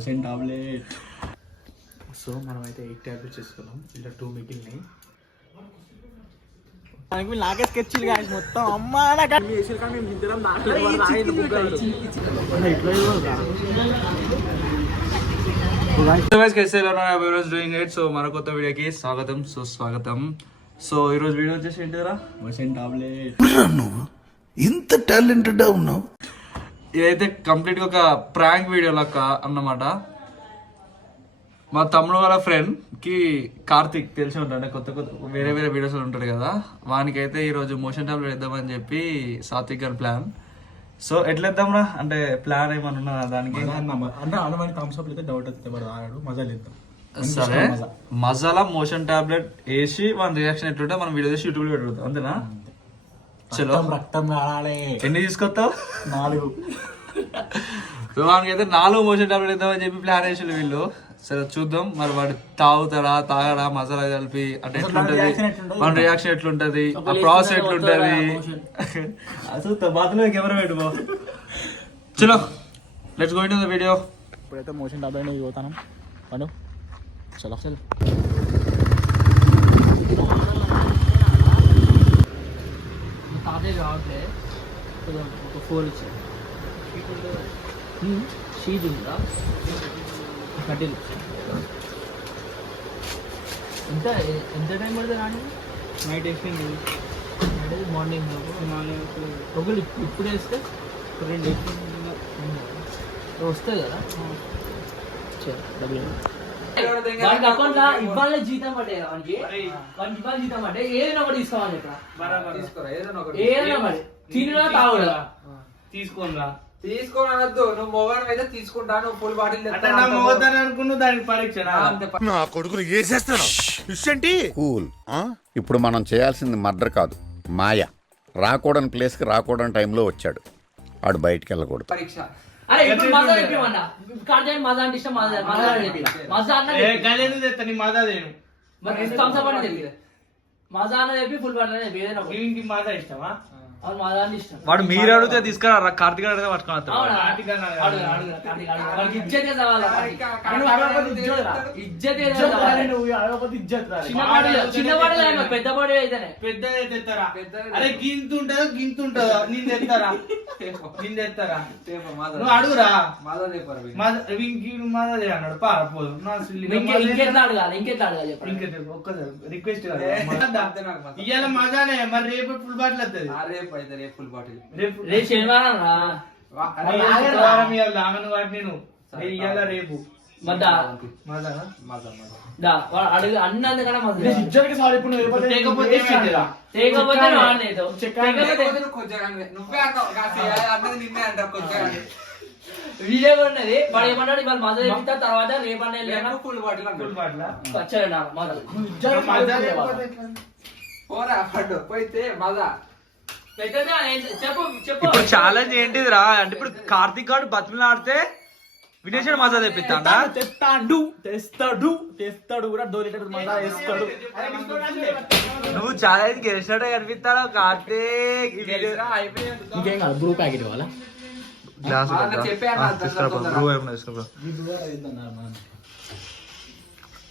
Motion tablet. So మనమైతే 8 tablets తీసుకున్నాం, ఇలా 2 మిగిలినాయి. నాకే స్కెచ్ మొత్తం అమ్మా సో మన కొత్త వీడియోకి స్వాగతం సుస్వాగతం. సో ఈరోజు వీడియో వచ్చేసి ఏంటిరా, మోషన్ టాబ్లెట్. నువ్వు ఇంత టాలెంటెడ్ ఉన్నావు. ఇదైతే కంప్లీట్ గా ఒక ప్రాంక్ వీడియో లెక్క అన్నమాట. మా తమ్ముడు వాళ్ళ ఫ్రెండ్ కి కార్తిక్ తెలిసి ఉంటాడు, కొత్త వేరే వేరే వీడియోస్ ఉంటాడు కదా, వానికైతే ఈరోజు మోషన్ టాబ్లెట్ ఇద్దామని చెప్పి సాత్విక్ గారి ప్లాన్. సో ఎట్లా ఇద్దాంరా అంటే ప్లాన్ ఏమన్నా ఉన్నదా దానికి? డౌట్ వస్తే రాడు, మజాలు ఇద్దాం. సరే, మజాలా మోషన్ టాబ్లెట్ వేసి మన రియాక్షన్ ఎట్లుంటే మనం వీడియో చేసి యూట్యూబ్ లో పెట్టుకుంటాం, అంతేనా? చలో, రక్తం కావాలి. ఎన్ని తీసుకొస్తావు? 4. సో వానికైతే 4 మోషన్ టాబ్లెట్ ఇద్దామని చెప్పి ప్లాన్ వేసాడు వీళ్ళు. సరే చూద్దాం మరి వాడు తాగుతాడా తాగడా, మసాలా కలిపి అంటే ఎట్లుంటది, మన రియాక్షన్ ఎట్లుంటది, ఆ ప్రాసెస్ ఎట్లుంటది చూద్దాం. బాత్రూంలో కెమెరా పెట్టుకో. చలో let's go into the video. ఇప్పుడైతే మోషన్ టాబ్లెట్ పోతాను పండు. చలో చలో. తాతే రావట్లే, ఒక 4 ఇచ్చారు. షీట్ ఉందా కట్టెలు? ఎంత టైం పడుతుంది రాని? నైట్ వేసింది, మార్నింగ్ ఒకళ్ళు ఇప్పుడు వేస్తే 2 వస్తుంది కదా. వాడికి అకౌంట్లో ఇవ్వాలి జీతం పట్టే, వానికి ఇవ్వాలి జీతం పట్టే ఏదైనా ఒకటి తీసుకోవాలి. ఏదైనా ఒకటి తినడా తాగుడా తీసుకోనరా, తీసుకోనద్దు. నువ్వు మొగన్ అయితే తీసుకుంటా, నువ్వు ఫుల్ బాటిల్ అనుకున్నావు దానికి పరీక్ష. నా కొడుకుని వేసేస్తాను. కూల్. ఇప్పుడు మనం చేయాల్సింది మర్డర్ కాదు, మాయ. రాకూడని ప్లేస్ కి రాకూడని టైంలో వచ్చాడు, ఆడు బయటికి వెళ్ళకూడదు. పరీక్ష. అరే ఇప్పుడు మజా చెప్పిమన్నా, కార్తీక్ మజా అంటే ఇష్టం, మజా చెప్పి మజా అన్న మజా దేను మరి థమ్స్ అప్ అని చెప్పి మజా అన్న చెప్పి ఫుల్ బాటిల్ చెప్పి ఏదైనా దీనికి మజా ఇష్టమా? అవును మజా అంటే ఇష్టం. వాడు మీరు అడిగితే తీసుకురా, కార్తీక్ అడిగితే పట్టుకుని చిన్నవాడు పెద్దవాడు అయితేనే పెద్దదే తెస్తారా? అరే గింత ఉంటుందో గింత ఉంటుందో నేను తెస్తారా? నేను తెస్తారా? నువ్వు అడుగురా. మాదే అన్నాడు పారపోదు. ఇంకెట్లా అడగాలి, ఇంకెట్లా అడగాలి? ఒక్కసారి రిక్వెస్ట్ ఇవాళ మజానే, మరి రేపు ఫుల్ బాటిల్ వస్తుంది. రేపు ఫుల్ బాటిల్. రేపు శనివారం రా, నేను ఇవాళ రేపు అడుగు అన్నందుకన్నా వీడియో కూడా ఉన్నది. వాడు ఏమన్నాడు, ఇవాళ మజా చెప్తా తర్వాత రేపన్నా ఫుల్ బాటిల్ పోరా పడ్డు పోయితే మజా. చెప్పు చెప్పు. ఇప్పుడు ఛాలెంజ్ ఏంటిదిరా అంటే ఇప్పుడు కార్తీక్ గారు బతిమలాడితే వినేష్ మజా తెప్పిస్తాడా? తెస్తాడు కూడా. 2 లీటర్స్ మజా వేస్తాడు. నువ్వు ఛాలెంజ్ గెలిచినట్టే కనిపిస్తాడు కార్తీక్. ఇంకేం కాదు, బ్రూ ప్యాకెట్ కావాలా? గ్లాస్ బ్రూ ఏమన్నా తీసుకురా.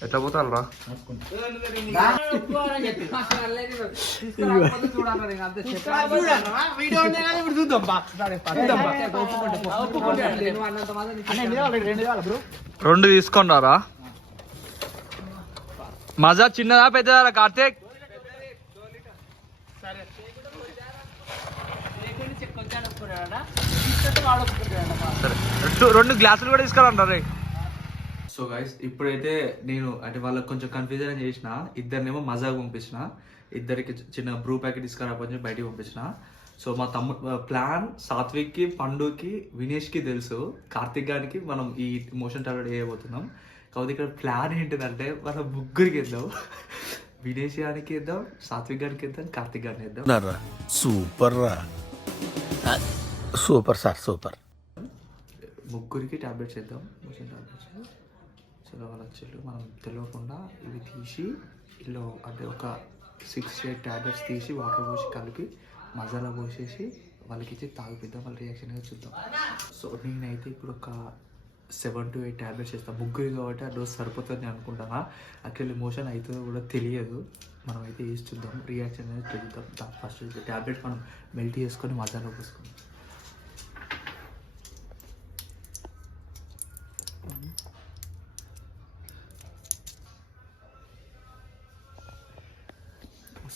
ఎట్లా పోతారు రా? రెండు తీసుకున్నారా? మజా చిన్నదా పెద్దదా కార్తీక్? రెండు గ్లాసులు కూడా తీసుకురంటారు. సో గైస్ ఇప్పుడైతే నేను అంటే వాళ్ళకి కొంచెం కన్ఫ్యూజన్ చేసిన, ఇద్దరినేమో మజాకు పంపించిన, ఇద్దరికి చిన్న బ్రూ ప్యాకెట్ తీసుకురాపని చెప్పి బయటికి పంపించిన. సో మా తమ్ముడు ప్లాన్ సాత్విక్కి, పండుకి, వినేష్కి తెలుసు, కార్తిక్ గారికి మనం ఈ మోషన్ టాబ్లెట్ వేయబోతున్నాం. కాబట్టి ఇక్కడ ప్లాన్ ఏంటిదంటే మనం ముగ్గురికి ఇద్దాం, వినేష్ గారికి ఇద్దాం, సాత్విక్ గారికి ఇద్దాం, కార్తిక్ గారిని ఇద్దాం. సూపర్ రా, సూపర్ సార్, సూపర్. ముగ్గురికి టాబ్లెట్స్ ఇద్దాం, మోషన్ టాబ్లెట్స్. చలో వాళ్ళు వచ్చేళ్ళు మనం తెలియకుండా ఇవి తీసి ఇలా అంటే ఒక 6-8 టాబ్లెట్స్ తీసి వాటర్ పోసి కలిపి మసాలా పోసేసి వాళ్ళకి ఇచ్చి తాగిపిద్దాం, వాళ్ళ రియాక్షన్ చూద్దాం. సో నేనైతే ఇప్పుడు ఒక 7 to 8 ట్యాబ్లెట్స్ ఇస్తాం. ముగ్గురు కాబట్టి ఆ డోస్ సరిపోతుంది అనుకుంటానా. యాక్చువల్లీ మోషన్ అవుతుందో కూడా తెలియదు. మనం అయితే వేసి చూద్దాం, రియాక్షన్ అనేది చూద్దాం. ఫస్ట్ ట్యాబ్లెట్ మనం మెల్ట్ చేసుకొని మసాలా పోసుకుందాం.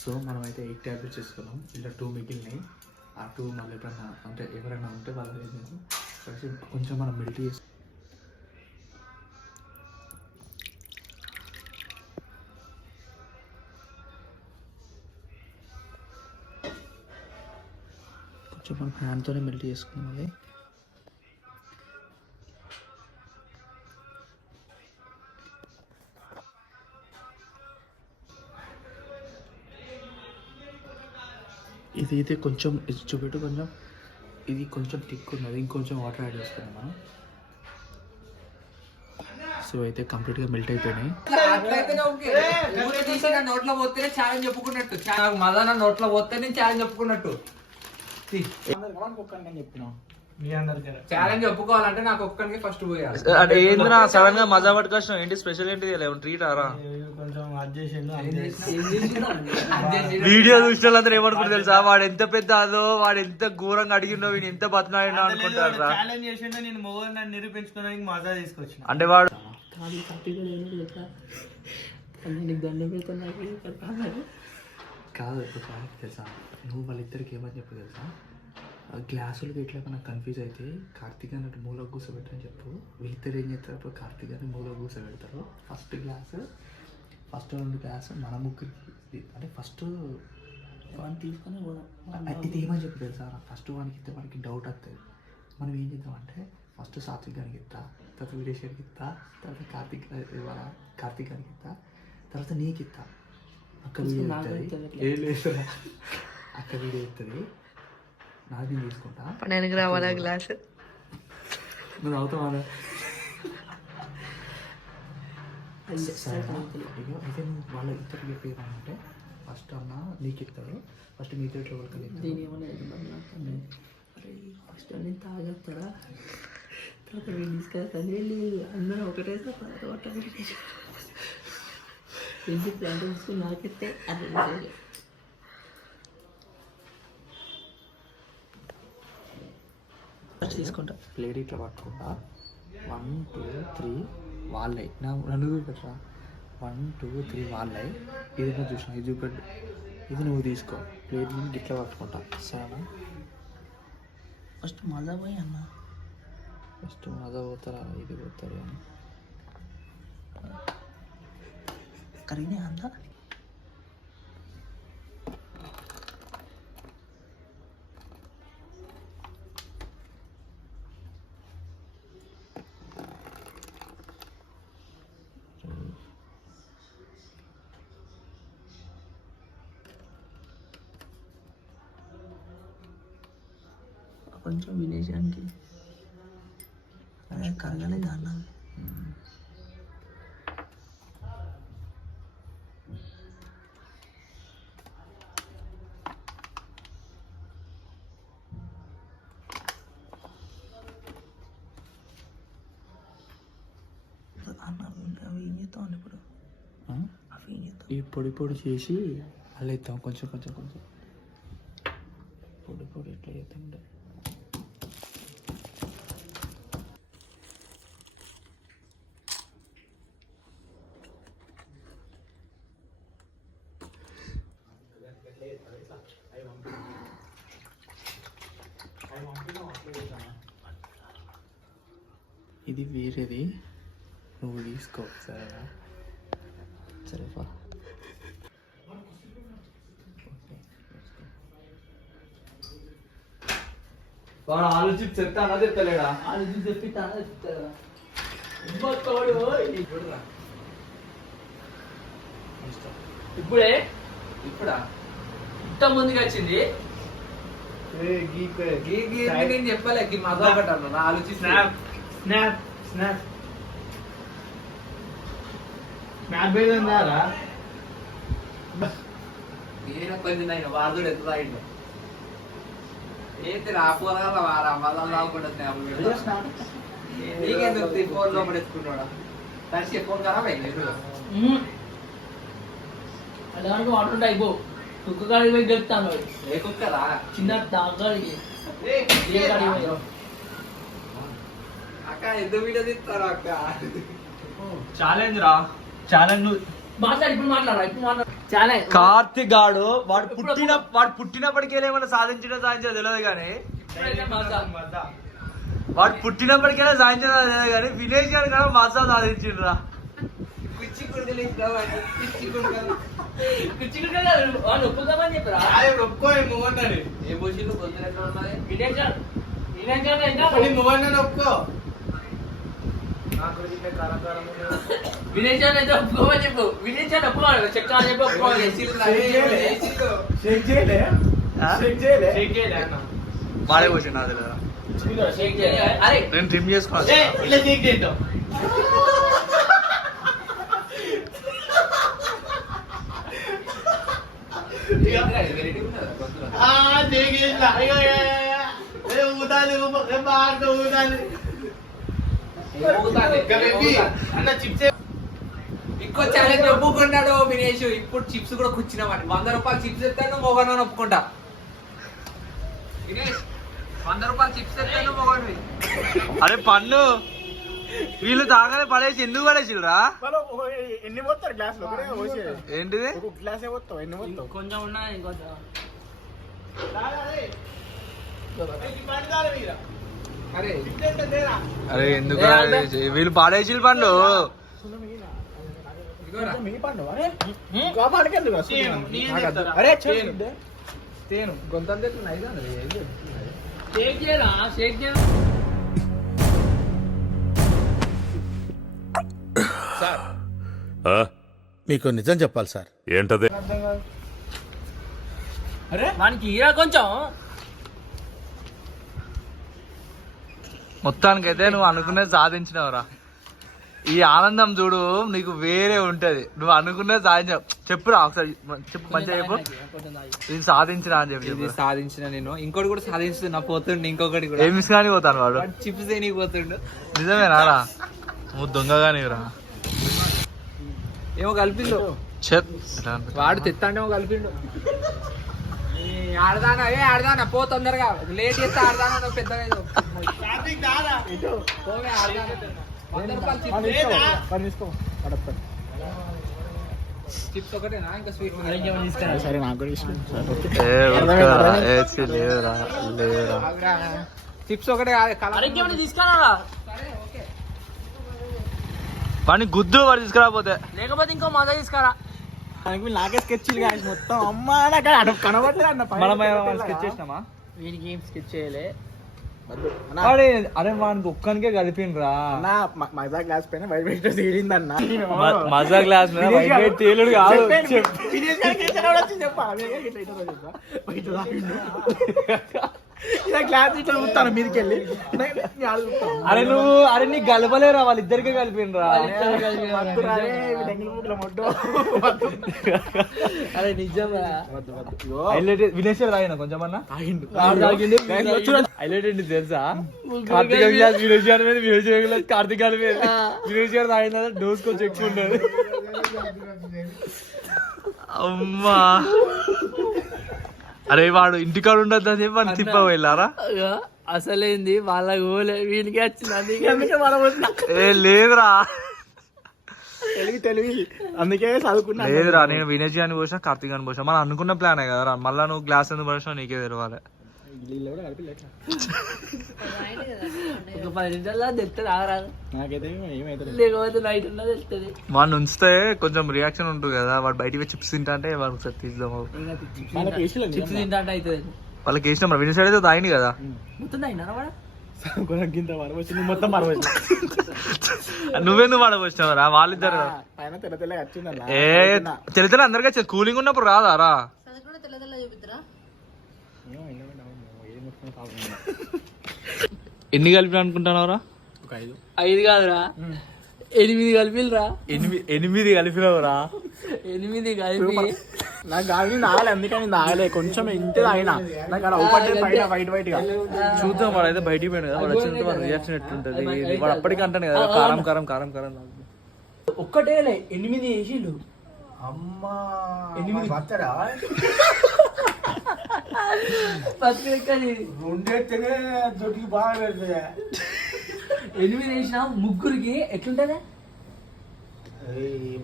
సో మనమైతే 8 ట్యాబ్లెట్స్ వేసుకున్నాం. ఇలా 2 మిగిలినాయి. ఆ 2 మళ్ళీ ఎప్పుడన్నా అంటే ఎవరైనా ఉంటే వాళ్ళు వేసాము. కొంచెం మనం మెల్ట్ చేసి కొంచెం మనం హ్యాండ్తోనే మెల్ట్ చేసుకున్నాం. అది ఇది అయితే కొంచెం చూపెట్టు, కొంచెం ఇది కొంచెం థిక్ ఉన్నది, ఇంకొంచెం వాటర్ యాడ్ చేసుకున్నాం మనం. సో అయితే కంప్లీట్గా మెల్ట్ అయిపోయినాయి. నోట్లో పోతేనే ఛాలెంజ్ చెప్పుకున్నట్టు, మళ్ళా నా నోట్లో పోతే నేను ఛాలెంజ్ చెప్పుకున్నట్టు. ఛాలెంజ్ ఒప్పుకోవాలంటే నాకు ఒక్కడికి ఫస్ట్ పోయాలి. అంటే ఏంద్రా సడన్ గా మజా పట్టుకొచ్చిన, ఏంటి స్పెషల్ ఏంటి ట్రీట్ ఆరా? వీడియో చూసిన వాళ్ళందరూ ఏమనుకుంటారు తెలుసా, వాడు ఎంత పెద్ద అదో, వాడు ఎంత ఘోరంగా అడిగిండో, వీడు ఎంత బతనాడినో అనుకుంటారు. నేను మొగోడు నన్ను నిరూపించుకోవడానికి మజా తీసుకొచ్చిన. అంటే వాడు కాదు తెలుసా, నువ్వు వాళ్ళిద్దరికి ఏమని చెప్పు తెలుసా, గ్లాసులకి ఇట్లా నాకు కన్ఫ్యూజ్ అయితే కార్తీక్ అన్నట్టు మూలకు కూర్చోబెట్టని చెప్పు. వీళ్ళిద్దరు ఏం చేస్తారు, అప్పుడు కార్తీక్ అని మూలకు కూర్చోబెడతారు. ఫస్ట్ 2 గ్లాసు మన ముగ్గురికి, అంటే ఫస్ట్ వాడిని తీసుకొని ఇది ఏమని చెప్పు తెలుసా, ఫస్ట్ వానికి ఇస్తే మనకి డౌట్ వస్తుంది. మనం ఏం చేద్దామంటే ఫస్ట్ సాత్విక్ గారికి ఇస్తా, తర్వాత వీరేశ్వరికి ఇస్తా, తర్వాత కార్తీక్ గారికి ఇస్తా, తర్వాత నీకు ఇస్తా. అక్క వీడియో ఇస్తుంది, ఏం లేదు అక్క వీడియో ఇస్తుంది, నాది తీసుకుంటా. పన్నెండుకి రావాలా గ్లాస్ నువ్వు అవుతావా? అయితే నువ్వు వాళ్ళ ఇద్దరు చెప్పేదంటే ఫస్ట్ అన్న నీకు ఇస్తాడు, ఫస్ట్ మీతో ఇట్లా వాళ్ళకి ఫస్ట్ అన్ని తాగేస్తారా, తర్వాత వీళ్ళు తీసుకెళ్తాను. వీళ్ళు అందరూ ఒకటే ఎందుకు ప్లాంట్ తీసుకుని నాకెత్తే అది తీసుకుంటా. ప్లేట్ ఇట్లా పట్టుకుంటా. 1 2 3 వాళ్ళే నా రెండు చూపెట్టరా, 1 2 3 వాళ్ళే. ఇది నువ్వు చూసిన, ఇది చూపెట్టు, ఇది నువ్వు తీసుకో. ప్లేట్ నేను ఇట్లా పట్టుకుంటా, సరేనా? ఫస్ట్ మజా పోయి అన్న, ఫస్ట్ మజా పోతారా, ఇది పోతారు అని కరిగినా అంద కొంచెం విలేజానికి అదే కరగలేదు అన్న. ఈ పొడి పొడి చేసి అలా ఇద్దాం, కొంచెం కొంచెం కొంచెం పొడి పొడి ఎట్లా చేద్దాం. ఇది వేరేది, నువ్వు తీసుకో సరేనా? సరేపా. వాడు ఆలోచించి చెప్తానా చెప్తలేడా? ఆలోచించి చెప్పిస్తానా చెప్తారా? ఇప్పుడే ఇప్పుడా ఇంత ముందుకు వచ్చింది. నేను చెప్పలే మజా ఒకటి అన్న ఆలోచిస్తా. స్నాప్ స్నాప్ స్నాప్ స్నాప్ ఏది ఉందారా? నేను కొంచెం వాదుడు ఎంత తాగిండు ఏంటి రాపోదా వారా మళ్ళా రాకుండా స్నాప్ నీకెందుకు ఫోన్ లోపల ఎత్తుకున్నాడా దానికి ఫోన్ ఖరాబ్ అయింది అలాంటి వాటర్ ఉంటాయి అయిపో కుక్క కాడికి పోయి గెలుస్తాను ఏ కుక్కరా చిన్న తాగాడికి అక్క ఎందుకు వీడియో తీస్తారా అక్క ఛాలెంజ్ రా ఛాలెంజ్ మాట్లాడు ఇప్పుడు మాట్లాడు చాలా కార్తిక్ గాడు వాడు పుట్టినప్పటికే ఏమైనా సాధించడం తెలియదు కానీ వాడు పుట్టినప్పటికైనా సాధించడం తెలియదు కానీ విలేజ్ గారు కూడా మజా సాధించిండ్రా పిచ్చి కుడుకలు ఇస్తావా పిచ్చి కుడుకలు వాళ్ళు ఒప్పుకోమని చెప్పరా ఒప్పుకో మొగన్నాడు ఏ బొషిలు పొద్దున ఉన్నది మొగన్నాడు ఒప్పుకో విలేజ్ అయితే ఒప్పుకోమని చెప్పు విలేజ్ అని ఒప్పుకోవాలి చెక్క చెప్పి ఒప్పుకోవాలి వాడే కూర్చొని నాకు తెలియదు అరే నేను ట్రిమ్ చేసుకోవాలి ఇలా షేక్ చేద్దాం ఇంకో ఛాలెంజ్ ఒప్పుకున్నాడు వినేష్ ఇప్పుడు చిప్స్ కూడా కూర్చున్నామని 100 రూపాయలు చిప్స్ ఎత్తాను మొగను ఒప్పుకుంటా వినేష్ 100 రూపాయలు చిప్స్ ఎత్తాను మొగను అరే పన్ను వీళ్ళు తాగానే పడేసి ఎందుకు పడేసిరా ఎన్ని పోతారు గ్లాస్ లో ఏంటిది గ్లాస్ పోతావు ఎన్ని పోతావు కొంచెం ఉన్నా ఇంకొంచెం అరే అరే ఎందుకు వీళ్ళు పాడేసి పండు ఇదిగోరా మీ పండు అరే కాపాడకెందుకు అరే తేను గొంతంత షేక్ చేయరా షేక్ చేయరా మీకు నిజం చెప్పాలి సార్ ఏంటది వానికి ఇరా కొంచెం మొత్తానికైతే నువ్వు అనుకున్నది సాధించినవురా ఈ ఆనందం చూడు నీకు వేరే ఉంటది నువ్వు అనుకున్నది సాధించావు చెప్పురా ఒకసారి చెప్పు మంచిగా చెప్పు ఇది సాధించిన అని చెప్పి ఇది సాధించిన నేను ఇంకోటి కూడా సాధిస్తున్నా పోతుండు ఇంకొకటి కూడా ఏమి కానీ పోతాను వాడు చిప్స్ దేనికి పోతుండు నిజమేనారా నువ్వు దొంగగానిరా ఏమో కలిపిండు వాడు తెత్తాండేమో కలిపిండు ఆడదానా ఆడదానా పో తొందరగా లేట్ చేస్తే ఆడదానా నువ్వు పెద్దగా పోవే ఆడదానా 100 రూపాయలు చిప్స్ ఒకటేనా ఇంకా స్వీట్ సరే నాకు కూడా ఇష్టం లేదురా లేదురా చిప్స్ ఒకటే కాదు అరేకేమైనా తీసుకురా పని గుద్దు వాడు తీసుకురాకపోతే లేకపోతే ఇంకో మజా తీసుకురా నాకే స్కెచ్లు కాదు మొత్తం అమ్మా నాకు కనబడలేదు అన్న మనం స్కెచ్ చేసినామా వీనికి ఏం స్కెచ్ చేయలే అరే వానికి ఒక్కనికే కలిపిండ్రా మజా గ్లాస్ పైన వైట్ వైట్ తేలిందన్న మజా గ్లాస్ తేలుడు కాదు గ్లాస్ ఇట్లా చూస్తాను మీదకి వెళ్ళి అరే నీకు గలపలేరా వాళ్ళిద్దరికే కలిపిండ్రా అరే నిజంగా వినేశ్వర్ తాగిన కొంచెమన్నా హైలైట్ ఏంటి తెలుసా కార్తీక గ్లాస్ వినేశ్వర్ మీద వినేశ్వర్ గ్లాస్ కార్తీక మీద వినేశ్వర్ తాగిన డోస్ కొంచెం ఎక్కువ ఉండదు అమ్మా అరే వాడు ఇంటికాడ ఉండద్దు అని చెప్పి వాడిని తిప్ప వెళ్ళారా అసలేంది వాళ్ళకి పోలే వీనికి వచ్చింది ఏ లేదురా తెలివి అందుకే చదువుకున్నా లేదురా నేను వినేష్ అని పోసిన కార్తీక్ అని పోసిన మనం అనుకున్న ప్లానే కదరా మళ్ళా నువ్వు గ్లాస్ ఎందుకు పోసినా నీకే తెలవాలి ఒక 10 నిమిషాల్లో తెస్తుంది ఆగరాదు నాకైతే ఏమైతే లేకపోతే నైట్ ఉన్నా తెలుస్తుంది వాడిని ఉంచితే కొంచెం రియాక్షన్ ఉంటుంది కదా వాడు బయటికి చిప్స్ తింటా అంటే వాడు ఒకసారి తీద్దాం చిప్స్ తింటా అంటే అవుతుంది వాళ్ళకి వేసిన మరి వినేష్ అయితే తాగింది కదా మొత్తం తాగినారా వాడు గింత మరవచ్చింది మొత్తం మరవచ్చు నువ్వెందుకు పడవచ్చినావరా వాళ్ళిద్దరు పైన తెల్ల తెల్ల వచ్చిందన్న ఏ తెలితే అందరికీ కూలింగ్ ఉన్నప్పుడు రాదారా ఎన్ని కలిపి అనుకుంటున్నావురా 5 కాదురా 8 కలిపిరా, 8 కలిపినవురా. 8 కలిపి నాకు గాలి నాగలే, అందుకని నాగలే కొంచెం ఇంతే తాగినా. నాకు అక్కడ ఒకటే పైన వైట్ గా చూద్దాం. వాడు అయితే బయటికి పోయాడు కదా, వాడు వచ్చిన వాడు రియాక్షన్ ఎట్లుంటది. వాడు అప్పటికి అంటాను కదా కారం కారం కారం కారం. ఒక్కటే 8 వేసిండు. అమ్మా 8 బత్తడా పత్రికది రెండెత్తనే దొరికి బాగా పెడుతుంది. 8 వేసిన ముగ్గురికి ఎట్లుంటది?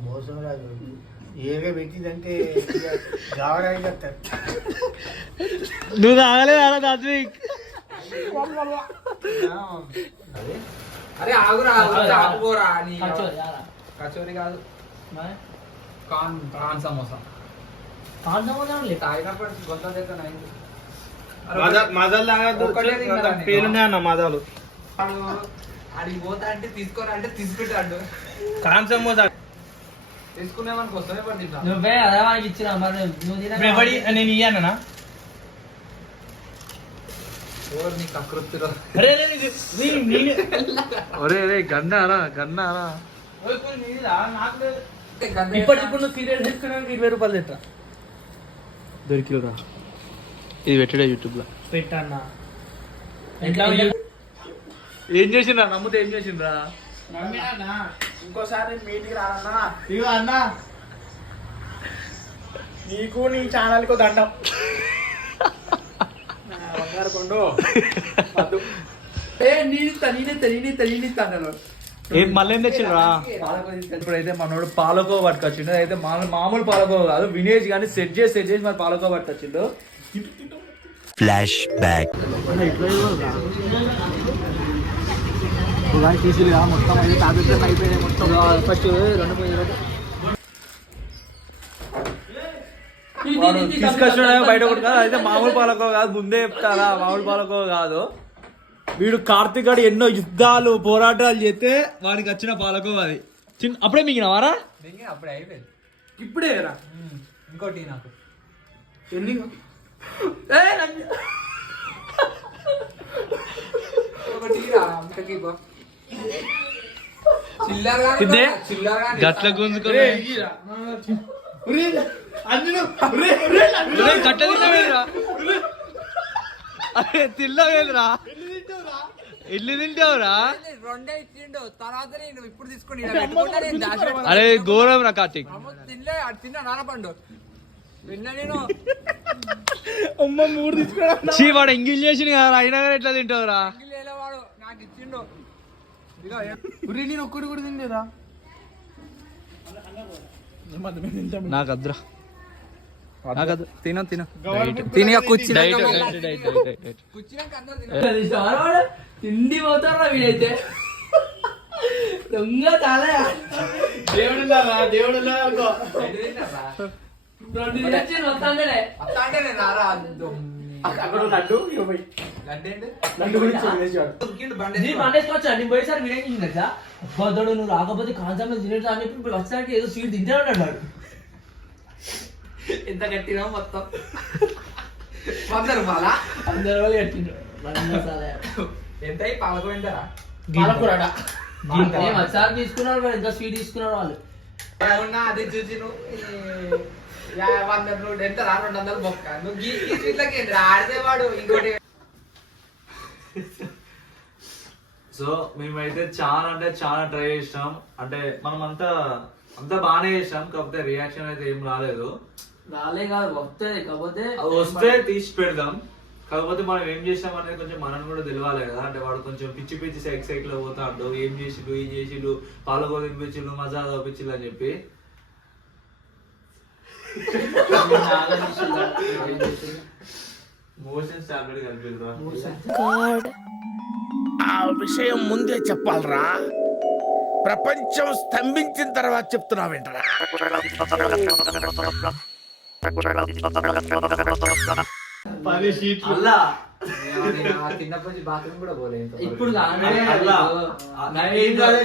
మోసం రాదు, ఏగా పెట్టిందంటే గావరాయి చెప్తారు. నువ్వు తాగలేదు అలా దాత్విక్. అరే ఆగురా ఆపుకోరా. కచోరీ కాదు, కాన్ సమోసా. తాగినప్పుడు గొంత దగ్గర పేరునే అన్న మజాలు. అడిగి పోతా అంటే తీసుకోరా అంటే తీసుకుంటాడు. కాన్ సమోసా తీసుకునేవానికి వస్తూనే పడుతుంటా. నువ్వే అదే వానికి ఇచ్చినా మరి నువ్వు తినగా. నేను ఇయ్యానా? నీకు అకృప్తిలో ఒరే రే గన్నారా గన్నారా. ఇప్పుడు నువ్వు సీరియల్ తీసుకున్నాక 20 రూపాయలు తెట్టా దొరికిరా. ఇది పెట్టాడా యూట్యూబ్ లో? పెట్టన్నా. ఏం చేసిండ్రా? నమ్ముతే ఏం చేసిండ్రా? ఇంకోసారి మీటికి రానన్నా. ఇగో అన్న, నీకు నీ ఛానల్ కు దండం. మళ్ళీ ఏం తెచ్చిండ్రా? ఇప్పుడైతే మనోడు పాలకో పట్టుకొచ్చిండు. అయితే మామూలు పాలకో కాదు, వినేజ్ కానీ సెట్ చేసి మరి పాలకో పట్టుకొచ్చిండు. Flash back. తీసులుగా మొత్తం అయితే టాబ్లెట్స్ అయిపోయినాయి మొత్తం. ఫస్ట్ 2 తీసుకొచ్చిన బయట ఒకటి కాదు, అయితే మామూలు పాలకో కాదు. ముందే చెప్తారా, మామూలు పాలకో కాదు. వీడు కార్తిక్ గారు ఎన్నో యుద్ధాలు పోరాటాలు చేస్తే వాడికి వచ్చిన పాలకో అది. అప్పుడే మిగిలినవారా? అప్పుడే అయిపోయింది. ఇప్పుడే రా. ఇంకోటి నాకు ఎన్ని గట్ల గుంజుకుని గట్ల తిన్నావేరా? అరే తిన్నావేరా? ఇల్లు తింటావురా? రెండే ఇచ్చిండు, తర్వాత నేను ఇప్పుడు తీసుకుని అరే ఘోరం రా కార్తిక్. తినలే, తిన్నా నానపండు విన్నా నేను. చీ వాడు ఎంగిల్ చేసింది కదా, అయినా కానీ ఎట్లా తింటావురా? వాడు నాకు ఇచ్చిండు. నేను ఒక్కడు కూడా తిండేరా. నాకు అద్దురా, నాకు అద్దు. తిన తిండి పోతారా వీడైతే. దొంగ చాలా దేవుడు అక్కడ లడ్డు పండేసుకోవచ్చా? పోయేసారి వినేసిందా బద్దడు నువ్వు రాకపోతే కాంసా తినేటా అని చెప్పి వచ్చాక ఏదో స్వీట్ తింటే ఉన్నాడు. ఎంత కట్టినా మొత్తం 100 రూపాయలా? 100 రూపాయలు కట్టిండ్రు. ఎంత పాలకోయింటారా? పాలకూర వచ్చాక తీసుకున్నారు మరి, ఎంత స్వీట్ తీసుకున్నారు వాళ్ళు. ఏమన్నా అదే చూసి నువ్వు 100 నోట్ ఎంత రా 200 బొక్క. నువ్వు గీ స్వీట్లకి ఆడితే వాడు ఇంకోటి. సో మేమైతే చాలా అంటే చాలా ట్రై చేసినాం. అంటే మనం అంతా బాగానే చేసినాం, కాకపోతే రియాక్షన్ అయితే ఏం రాలేదు. రాలే కాదు, వస్తుంది. కాకపోతే వస్తే తీసి పెడదాం. కాకపోతే మనం ఏం చేసినాం అనేది కొంచెం మనం కూడా తెలియాలి కదా. అంటే వాడు కొంచెం పిచ్చి సైకిల్ పోతాడు, ఏం చేసిండు ఏం చేసిండు, పాలకో తినిపించిండు, మజా తప్పించిండు అని చెప్పి. మోషన్ టాబ్లెట్ కలిపిరా. ఆ విషయం ముందే చెప్పాలరా, ప్రపంచం స్తంభించిన తర్వాత చెప్తున్నావేంటరా? చిన్నప్పటి బాత్రూమ్ కూడా పోలేదు ఇప్పుడు.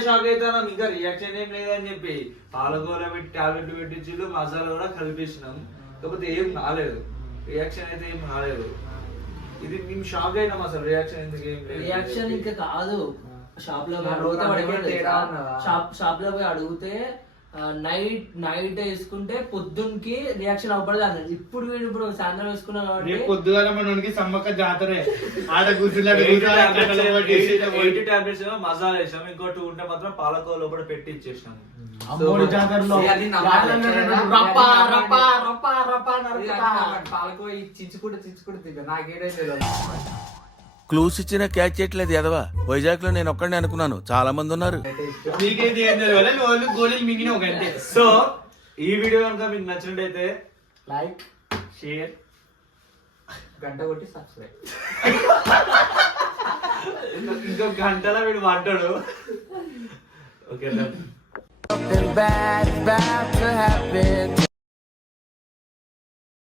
షాక్ అవుతాను, ఇంకా రియాక్షన్ ఏం లేదని చెప్పి పాలకూర పెట్టి టాబ్లెట్ పెట్టించు, మసాలా కూడా కలిపేసినాం. కాకపోతే ఏం రాలేదు, రియాక్షన్ అయితే ఏం రాలేదు. ఇది మేము షాక్ అయినాం అసలు. రియాక్షన్ ఎందుకు ఏం లేదు? రియాక్షన్ ఇంకా కాదు, షాప్ లో నా రోజు అందుకే తేడా ఉన్నదా? షాప్ లో పోయి అడిగితే నైట్ వేసుకుంటే పొద్దున్నకి రియాక్షన్ అవ్వబడదు అన్నది. ఇప్పుడు సాయంత్రం వేసుకున్నాం కాబట్టి రేపు పొద్దుగాల మనకి సమ్మక్క జాతరే ఆడ ఎయిటీ టాబ్లెట్స్ ఏమో మసాలా వేసాం, ఇంకో 2 ఉంటే మాత్రం పాలకో లోపల పెట్టి ఇచ్చేసినాము. అమ్మోడి జాతరలో అది నమ్మాలి. రప్పా రప్పా రప్పా రప్పా నరుకుతా. పాలకో చించుకుంటే తింటా నాకేడే తెలియదు. క్లూస్ ఇచ్చినా క్యాచ్ చేయట్లేదు ఎదవా. వైజాగ్ లో నేను ఒక్కడిని అనుకున్నాను, చాలా మంది ఉన్నారు. నీకైతే ఏం తెలియదు, నువ్వు గోళీలు మింగిన ఒక అంతే. సో ఈ వీడియో కనుక మీకు నచ్చినట్టయితే లైక్ షేర్ గంట కొట్టి సబ్స్క్రైబ్. ఇంకో గంటలో వీడు మాట్లాడు. Okay Bad, bad to happen.